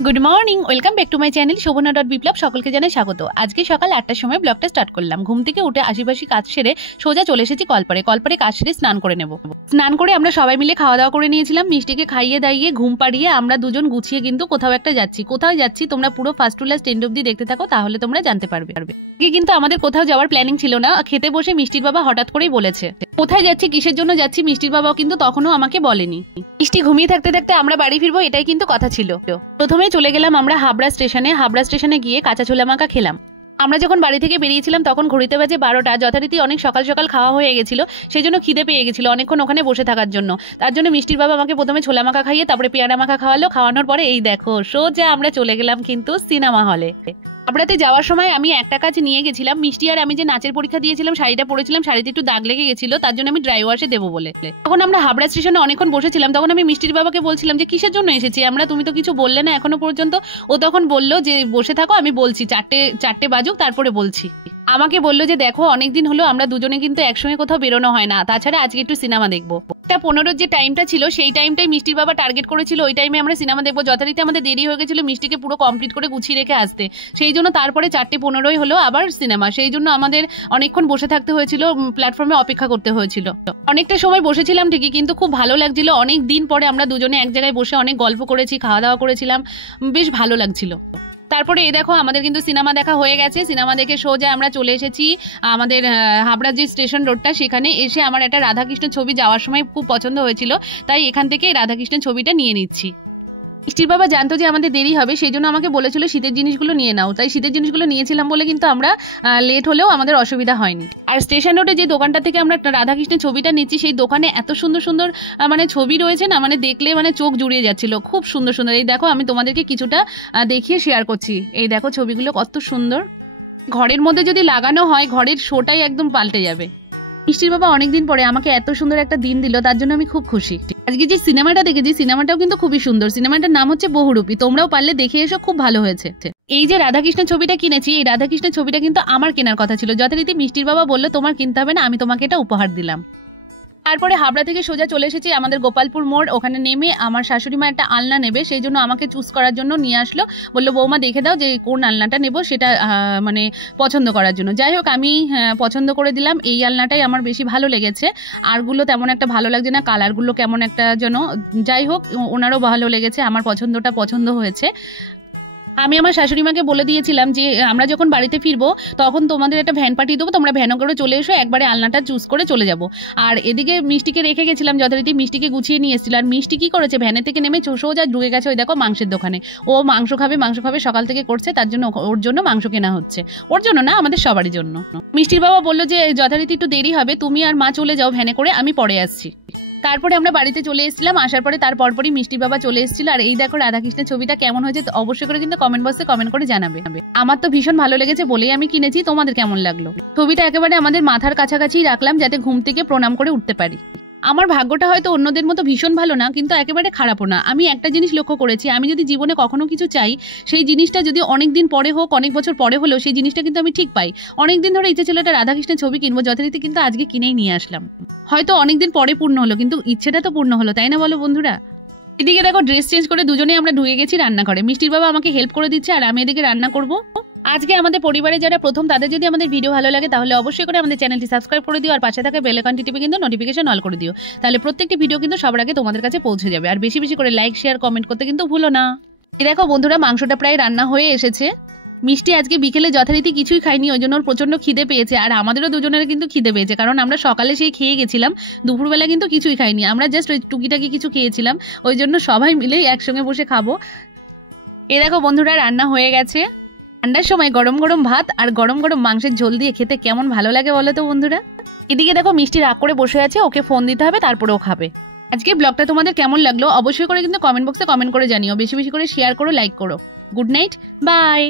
Good morning, welcome back to my channel শোভনা.বিপ্লব। সকলকে জানাই স্বাগত। আজকে সকাল 8টার সময় ব্লগটা স্টার্ট করলাম। ঘুম থেকে উঠে আশিপাশি কাজ সেরে সোজা চলে এসেছি কলপারে কাজ সেরে স্নান করে নেব। স্নান করে আমরা সবাই মিলে খাওয়া দাওয়া করে নিয়েছিলাম। মিষ্টিকে খাইয়ে দাইয়ে ঘুম পাড়িয়ে আমরা দুজন গুছিয়ে কিন্তু কোথাও একটা যাচ্ছি। কোথাও যাচ্ছি তোমরা পুরো ফার্স্ট টু লাস্ট এন্ড অব্দি দেখতে থাকো, তাহলে তোমরা জানতে পারবে। কিন্তু আমাদের কোথাও যাওয়ার প্ল্যানিং ছিল না। খেতে বসে মিষ্টির বাবা হঠাৎ করেই বলেছে কোথায় যাচ্ছি, কিসের জন্য যাচ্ছি। মিষ্টির বাবাও কিন্তু তখনও আমাকে বলেনি। মিষ্টি ঘুমিয়ে থাকতে থাকতে আমরা বাড়ি ফিরবো, এটাই কিন্তু কথা ছিল। প্রথমে চলে গেলাম আমরা হাবড়া স্টেশনে গিয়ে কাঁচা ছোলা মাখা খেলাম। আমরা যখন বাড়ি থেকে বেরিয়েছিলাম তখন ঘড়িতে বাজে 12টা। যথারীতি অনেক সকাল সকাল খাওয়া হয়ে গেছিল, সেই জন্য খিদে পেয়ে গেছিল অনেকক্ষণ ওখানে বসে থাকার জন্য। তার জন্য মিষ্টির বাবা আমাকে প্রথমে ছোলা মাখা খাইয়ে তারপরে পেয়ারা মাখা খাওয়ালো। খাওয়ানোর পরে এই দেখো সোজা আমরা চলে গেলাম কিন্তু সিনেমা হলে। হাবড়াতে যাওয়ার সময় আমি একটা কাজ নিয়ে গেছিলাম। মিষ্টি আর আমি যে নাচের পরীক্ষা দিয়েছিলাম, শাড়িটা পরেছিলাম, শাড়িতে একটু দাগ লেগে গেছিল, তার জন্য আমি ড্রাই ওয়াশে দেবো বলে। তখন আমরা হাবড়া স্টেশনে অনেকক্ষণ বসেছিলাম। তখন আমি মিষ্টির বাবাকে বলছিলাম যে কিসের জন্য এসেছি আমরা, তুমি তো কিছু বললে না এখনো পর্যন্ত। ও তখন বললো যে বসে থাকো, আমি বলছি, চারটে বাজুক তারপরে বলছি। আমাকে বললো যে দেখো অনেকদিন হলো আমরা দুজনে কিন্তু একসঙ্গে কোথাও বেরোনো হয় না, তাছাড়া আজকে একটু সিনেমা দেখবো। 15টার যে টাইমটা ছিল সেই টাইমটাই মিষ্টির বাবা টার্গেট করেছিল, ওই টাইমে আমরা সিনেমা দেখবো। যথারীতি আমাদের দেরি হয়ে গেছিল মিষ্টিকে পুরো কমপ্লিট করে গুছিয়ে রেখে আসতে, সেই জন্য তারপরে 4:15 হলো আবার সিনেমা। সেই জন্য আমাদের অনেকক্ষণ বসে থাকতে হয়েছিল, প্ল্যাটফর্মে অপেক্ষা করতে হয়েছিল। অনেকটা সময় বসেছিলাম ঠিকই, কিন্তু খুব ভালো লাগছিল। অনেক দিন পরে আমরা দুজনে এক জায়গায় বসে অনেক গল্প করেছি, খাওয়া দাওয়া করেছিলাম, বেশ ভালো লাগছিল। তারপরে এই দেখো আমাদের কিন্তু সিনেমা দেখা হয়ে গেছে। সিনেমা দেখে সোজা আমরা চলে এসেছি আমাদের হাবড়া যে স্টেশন রোডটা, সেখানে এসে আমার একটা রাধাকৃষ্ণ ছবি যাওয়ার সময় খুব পছন্দ হয়েছিল, তাই এখান থেকে রাধাকৃষ্ণের ছবিটা নিয়ে নিচ্ছি। মিষ্টির বাবা জানতো যে আমাদের দেরি হবে, সেই জন্য আমাকে বলেছিল শীতের জিনিসগুলো নিয়ে নাও, তাই শীতের জিনিসগুলো নিয়েছিলাম বলে কিন্তু আমরা লেট হলেও আমাদের অসুবিধা হয়নি। আর স্টেশন রোডে যে দোকানটা থেকে আমরা রাধাকৃষ্ণের ছবিটা নিচ্ছি, সেই দোকানে এত সুন্দর সুন্দর মানে ছবি রয়েছে না, মানে দেখলে মানে চোখ জুড়িয়ে যাচ্ছিল, খুব সুন্দর সুন্দর। এই দেখো আমি তোমাদেরকে কিছুটা দেখিয়ে শেয়ার করছি। এই দেখো ছবিগুলো কত সুন্দর। ঘরের মধ্যে যদি লাগানো হয় ঘরের শোটাই একদম পাল্টে যাবে। মিষ্টির বাবা অনেকদিন পরে আমাকে এত সুন্দর একটা দিন দিল, তার জন্য আমি খুব খুশি। আজকে যে সিনেমাটা দেখেছি সিনেমাটাও কিন্তু খুবই সুন্দর। সিনেমাটার নাম হচ্ছে বহুরূপী, তোমরাও পারলে দেখে এসো, খুব ভালো হয়েছে। এই যে রাধাকৃষ্ণ ছবিটা কিনেছি, এই রাধাকৃষ্ণ ছবিটা কিন্তু আমার কেনার কথা ছিল। যথারীতি মিষ্টির বাবা বললো তোমার কিনতে হবে না, আমি তোমাকে এটা উপহার দিলাম। তারপরে হাবড়া থেকে সোজা চলে এসেছি আমাদের গোপালপুর মোড়। ওখানে নেমে আমার শাশুড়ি মা একটা আলনা নেবে, সেই জন্য আমাকে চুজ করার জন্য নিয়ে আসলো। বললো বৌমা দেখে দাও যে কোন আলনাটা নেব, সেটা মানে পছন্দ করার জন্য। যাই হোক আমি পছন্দ করে দিলাম। এই আলনাটাই আমার বেশি ভালো লেগেছে, আরগুলো তেমন একটা ভালো লাগছে না, কালারগুলো কেমন একটা যেন। যাই হোক ওনারও ভালো লেগেছে, আমার পছন্দটা পছন্দ হয়েছে। আমি আমার শাশুড়ি মাকে বলে দিয়েছিলাম যে আমরা যখন বাড়িতে ফিরবো তখন তোমাদের একটা ভ্যান পাঠিয়ে দেবো, তোমরা ভ্যানও করে চলে এসো, একবারে আলনাটা চুজ করে চলে যাব। আর এদিকে মিষ্টিকে রেখে গেছিলাম, যথারীতি মিষ্টিকে গুছিয়ে নিয়ে এসেছিল। আর মিষ্টি কি করেছে, ভ্যানে থেকে নেমে সোজা ঢুকে গেছে ওই দেখো মাংসের দোকানে। ও মাংস খাবে সকাল থেকে করছে, তার জন্য ওর জন্য মাংস কেনা হচ্ছে। ওর জন্য না, আমাদের সবারই জন্য। মিষ্টির বাবা বললো যে যথারীতি একটু দেরি হবে, তুমি আর মা চলে যাও ভ্যানে করে, আমি পরে আসছি। তারপরে আমরা বাড়িতে চলে এসেছিলাম। আসার পরে তার পরপরই মিষ্টির বাবা চলে এসেছিল। আর এই দেখো রাধাকৃষ্ণের ছবিটা কেমন হয়েছে অবশ্যই করে কিন্তু কমেন্ট বক্সে কমেন্ট করে জানাবে। আমার তো ভীষণ ভালো লেগেছে বলেই আমি কিনেছি, তোমাদের কেমন লাগলো? ছবিটা একেবারে আমাদের মাথার কাছাকাছি রাখলাম যাতে ঘুম থেকে প্রণাম করে উঠতে পারি। আমার ভাগ্যটা হয়তো অন্যদের মতো ভীষণ ভালো না, কিন্তু একেবারে খারাপও না। আমি একটা জিনিস লক্ষ্য করেছি, আমি যদি জীবনে কখনো কিছু চাই, সেই জিনিসটা যদি অনেক দিন পরে হোক, অনেক বছর পরে হলেও সেই জিনিসটা কিন্তু আমি ঠিক পাই। অনেকদিন ধরে ইচ্ছে ছিল একটা রাধাকৃষ্ণের ছবি কিনবো, যথারীতি কিন্তু আজকে কিনেই নিয়ে আসলাম। হয়তো অনেকদিন পরে পূর্ণ হলো, কিন্তু ইচ্ছেটা তো পূর্ণ হলো, তাই না বলো বন্ধুরা? এদিকে দেখো ড্রেস চেঞ্জ করে দুজনেই আমরা ঢুকে গেছি রান্নাঘরে। মিষ্টির বাবা আমাকে হেল্প করে দিচ্ছে আর আমি এদিকে রান্না করব। আজকে আমাদের পরিবারে যারা প্রথম, তাদের যদি আমাদের ভিডিও ভালো লাগে তাহলে অবশ্যই করে আমাদের চ্যানেলটি সাবস্ক্রাইব করে দিও, আর পাশে থাকা বেল আইকনটি টিপে কিন্তু নোটিফিকেশন অল করে দিও, তাহলে প্রত্যেকটি ভিডিও কিন্তু সবার আগে তোমাদের কাছে পৌঁছে যাবে। আর বেশি বেশি করে লাইক শেয়ার কমেন্ট করতে কিন্তু ভুলো না। দেখো বন্ধুরা মাংসটা প্রায় রান্না হয়ে এসেছে। মিষ্টি আজকে বিকেলে যথারীতি কিছুই খাইনি, ওই জন্য ওর প্রচন্ড খিদে পেয়েছে। আর আমাদেরও দুজনের কিন্তু খিদে পেয়েছে, কারণ আমরা সকালে সেই খেয়ে গেছিলাম, দুপুরবেলা কিন্তু কিছুই খাইনি, আমরা জাস্ট ওই টুকিটাকি কিছু খেয়েছিলাম। ওই জন্য সবাই মিলেই একসঙ্গে বসে খাবো। এ দেখো বন্ধুরা রান্না হয়ে গেছে। ঠান্ডার সময় গরম গরম ভাত আর গরম গরম মাংসের ঝোল দিয়ে খেতে কেমন ভালো লাগে বলো তো বন্ধুরা? এদিকে দেখো মিষ্টি রাগ করে বসে আছে, ওকে ফোন দিতে হবে তারপরেও খাবে। আজকে ব্লগটা তোমাদের কেমন লাগলো অবশ্যই করে কিন্তু কমেন্ট বক্সে কমেন্ট করে জানিও। বেশি বেশি করে শেয়ার করো, লাইক করো। Good night, by.